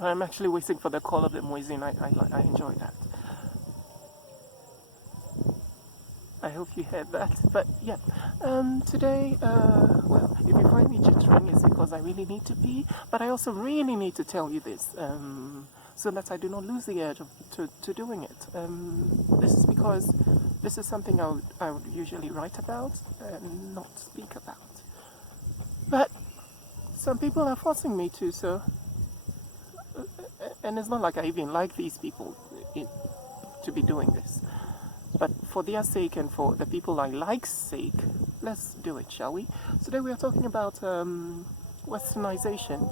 I'm actually waiting for the call of the muezzin. I enjoy that. I hope you heard that. But yeah, today, well, if you find me jittering, it's because I really need to pee. But I also really need to tell you this, so that I do not lose the urge to doing it. This is because this is something I would usually write about and not speak about. But some people are forcing me to, so, and it's not like I even like these people to be doing this. But for their sake and for the people I like's sake, let's do it, shall we? Today we are talking about Westernization,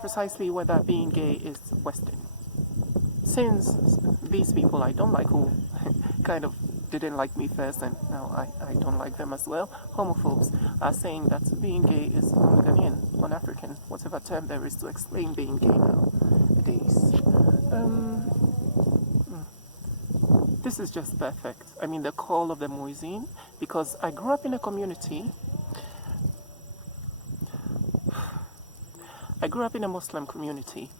precisely whether being gay is Western. Since these people I don't like, who kind of didn't like me first and now I don't like them as well, homophobes are saying that being gay is Ghanaian, Pan-African, whatever term there is to explain being gay nowadays. This is just perfect. I mean, the call of the muezzin, because I grew up in a community. I grew up in a Muslim community.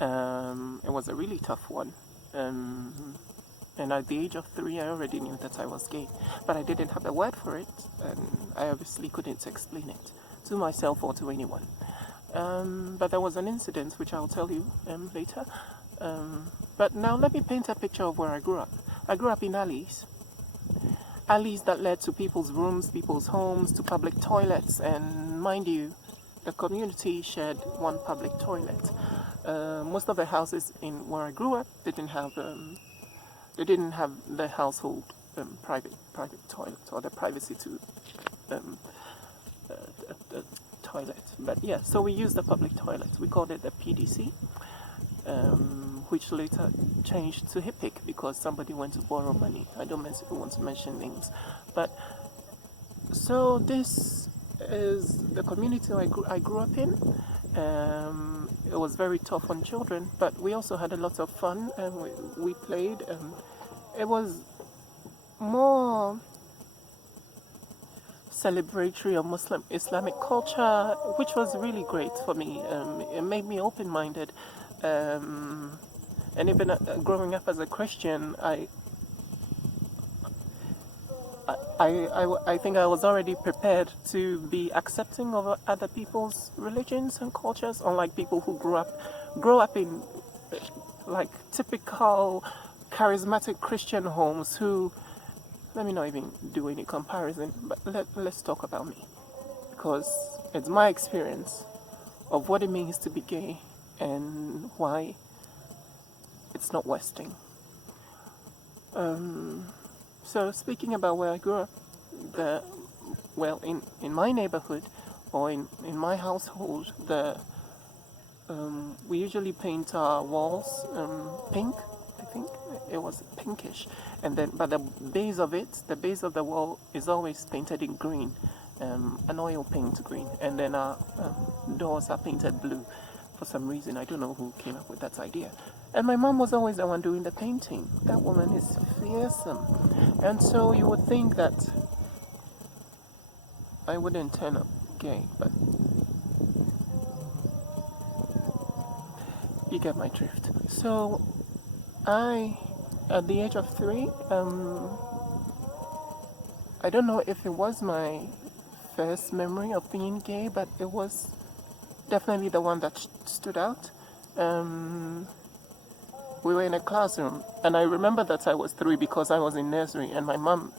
It was a really tough one. And at the age of 3, I already knew that I was gay. But I didn't have a word for it, and I obviously couldn't explain it to myself or to anyone. But there was an incident, which I'll tell you later. But now let me paint a picture of where I grew up. I grew up in alleys that led to people's rooms, people's homes, to public toilets, and mind you, the community shared one public toilet. Most of the houses in where I grew up didn't have the household private toilet or the privacy to the toilet. But yeah, so we used the public toilet. We called it the PDC. Which later changed to HIPIC because somebody went to borrow money. I don't want to mention names. But so this is the community I grew up in. It was very tough on children, but we also had a lot of fun and we played. It was more celebratory of Muslim Islamic culture, which was really great for me. It made me open-minded. And even growing up as a Christian, I think I was already prepared to be accepting of other people's religions and cultures, unlike people who grow up in like typical charismatic Christian homes who, let me not even do any comparison, but let's talk about me, because it's my experience of what it means to be gay and why it's not Western. So speaking about where I grew up, in my neighborhood or in my household, we usually paint our walls pink. I think it was pinkish, and then but the base of the wall is always painted in green, an oil paint green, and then our doors are painted blue. For some reason, I don't know who came up with that idea. And my mom was always the one doing the painting. That woman is fearsome. And so you would think that I wouldn't turn up gay, but you get my drift. So at the age of 3, I don't know if it was my first memory of being gay, but it was definitely the one that stood out. We were in a classroom, and I remember that I was 3 because I was in nursery, and my mom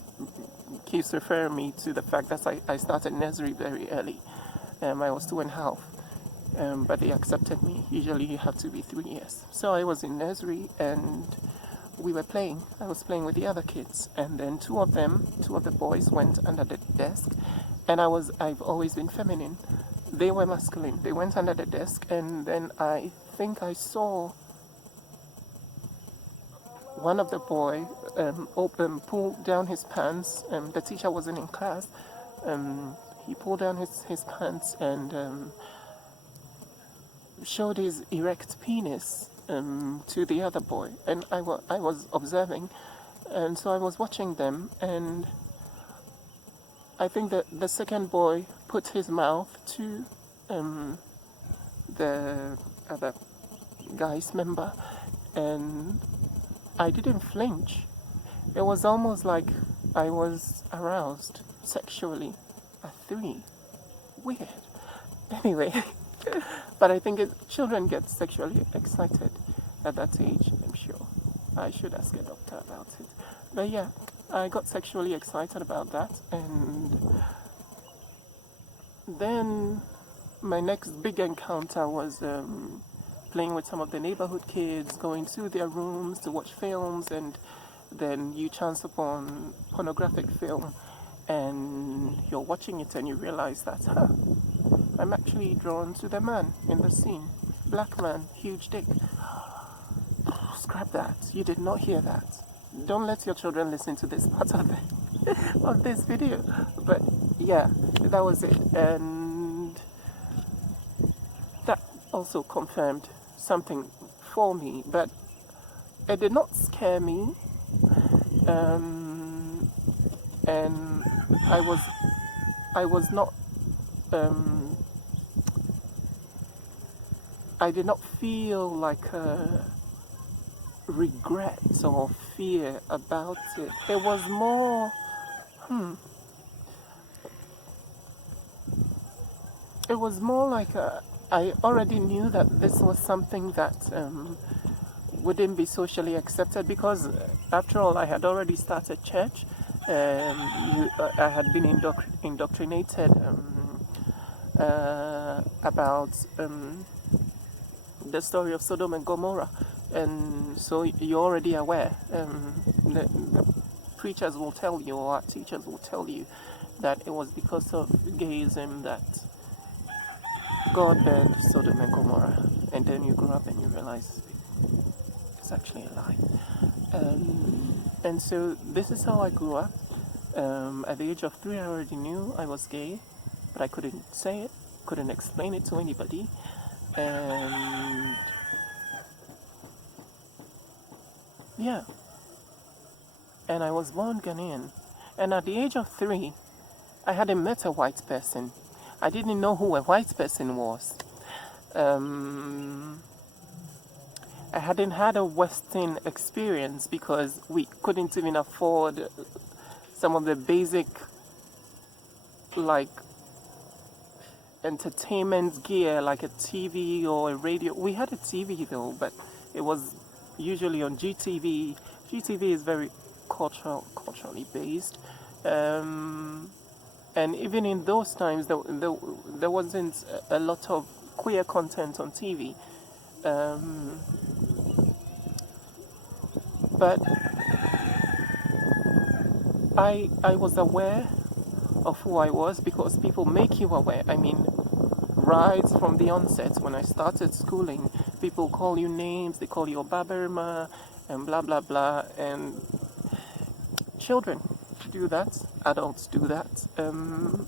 keeps referring me to the fact that I started nursery very early. I was 2.5, but they accepted me. Usually you have to be 3 years. So I was in nursery, and we were playing. I was playing with the other kids, and then two of the boys went under the desk, and I've always been feminine. They were masculine. They went under the desk, and then I think I saw one of the boys pull down his pants. The teacher wasn't in class. He pulled down his pants and showed his erect penis to the other boy. And I was observing, and so I was watching them, and I think that the second boy put his mouth to the other guys member, and I didn't flinch. It was almost like I was aroused sexually at 3. Weird. Anyway, but I think children get sexually excited at that age, I'm sure. I should ask a doctor about it. But yeah, I got sexually excited about that, and then my next big encounter was playing with some of the neighborhood kids, going to their rooms to watch films, and then you chance upon pornographic film, and you're watching it and you realize that, I'm actually drawn to the man in the scene. Black man, huge dick. Scrap that. You did not hear that. Don't let your children listen to this part of of this video. But yeah, that was it. And that also confirmed something for me, but it did not scare me. And I was not I did not feel like regret or fear about it. It was more it was more like I already knew that this was something that wouldn't be socially accepted, because after all, I had already started church. I had been indoctrinated about the story of Sodom and Gomorrah, and so you're already aware. The preachers will tell you, or our teachers will tell you, that it was because of gayism that God burned Sodom and Gomorrah, and then you grow up and you realize it's actually a lie. And so this is how I grew up. At the age of 3, I already knew I was gay, but I couldn't say it, couldn't explain it to anybody. And yeah, and I was born Ghanaian. And at the age of 3, I hadn't met a white person. I didn't know who a white person was. I hadn't had a Western experience because we couldn't even afford some of the basic, like, entertainment gear, like a TV or a radio. We had a TV though, but it was usually on GTV. GTV is very culturally based. And even in those times, there wasn't a lot of queer content on TV. But I was aware of who I was because people make you aware. I mean, right from the onset, when I started schooling, people call you names, they call you Obaberma, and blah, blah, blah. And children do that, adults do that. And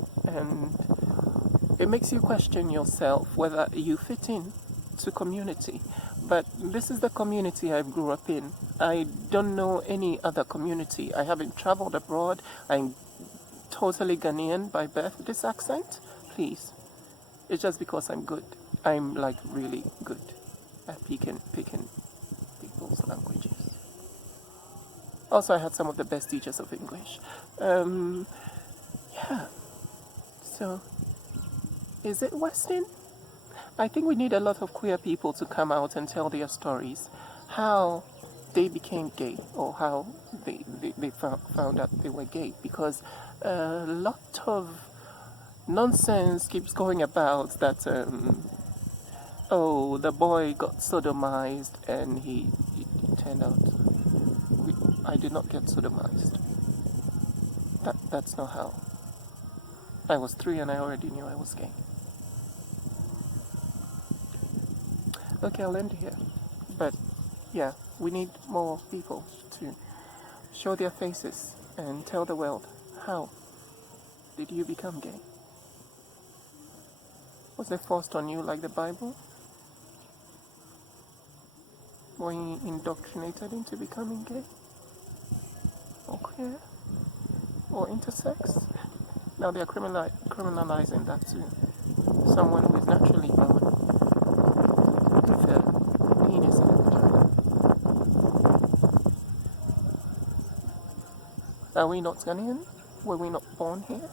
it makes you question yourself whether you fit in to community. But this is the community I grew up in. I don't know any other community. I haven't traveled abroad. I'm totally Ghanaian by birth. This accent, please. It's just because I'm good. I'm like really good at picking people's languages. Also, I had some of the best teachers of English. Yeah. So, is it Western? I think we need a lot of queer people to come out and tell their stories. How they became gay, or how they found out they were gay. Because a lot of nonsense keeps going about that, oh, the boy got sodomized and he turned out, I did not get sodomized. That's not how. I was 3 and I already knew I was gay. Okay, I'll end here. But yeah, we need more people to show their faces and tell the world, how did you become gay? Was it forced on you like the Bible? Were you indoctrinated into becoming gay? Or queer? Or intersex? Now they are criminalizing that too. Someone who is naturally born with a Are we not Ghanaian? Were we not born here?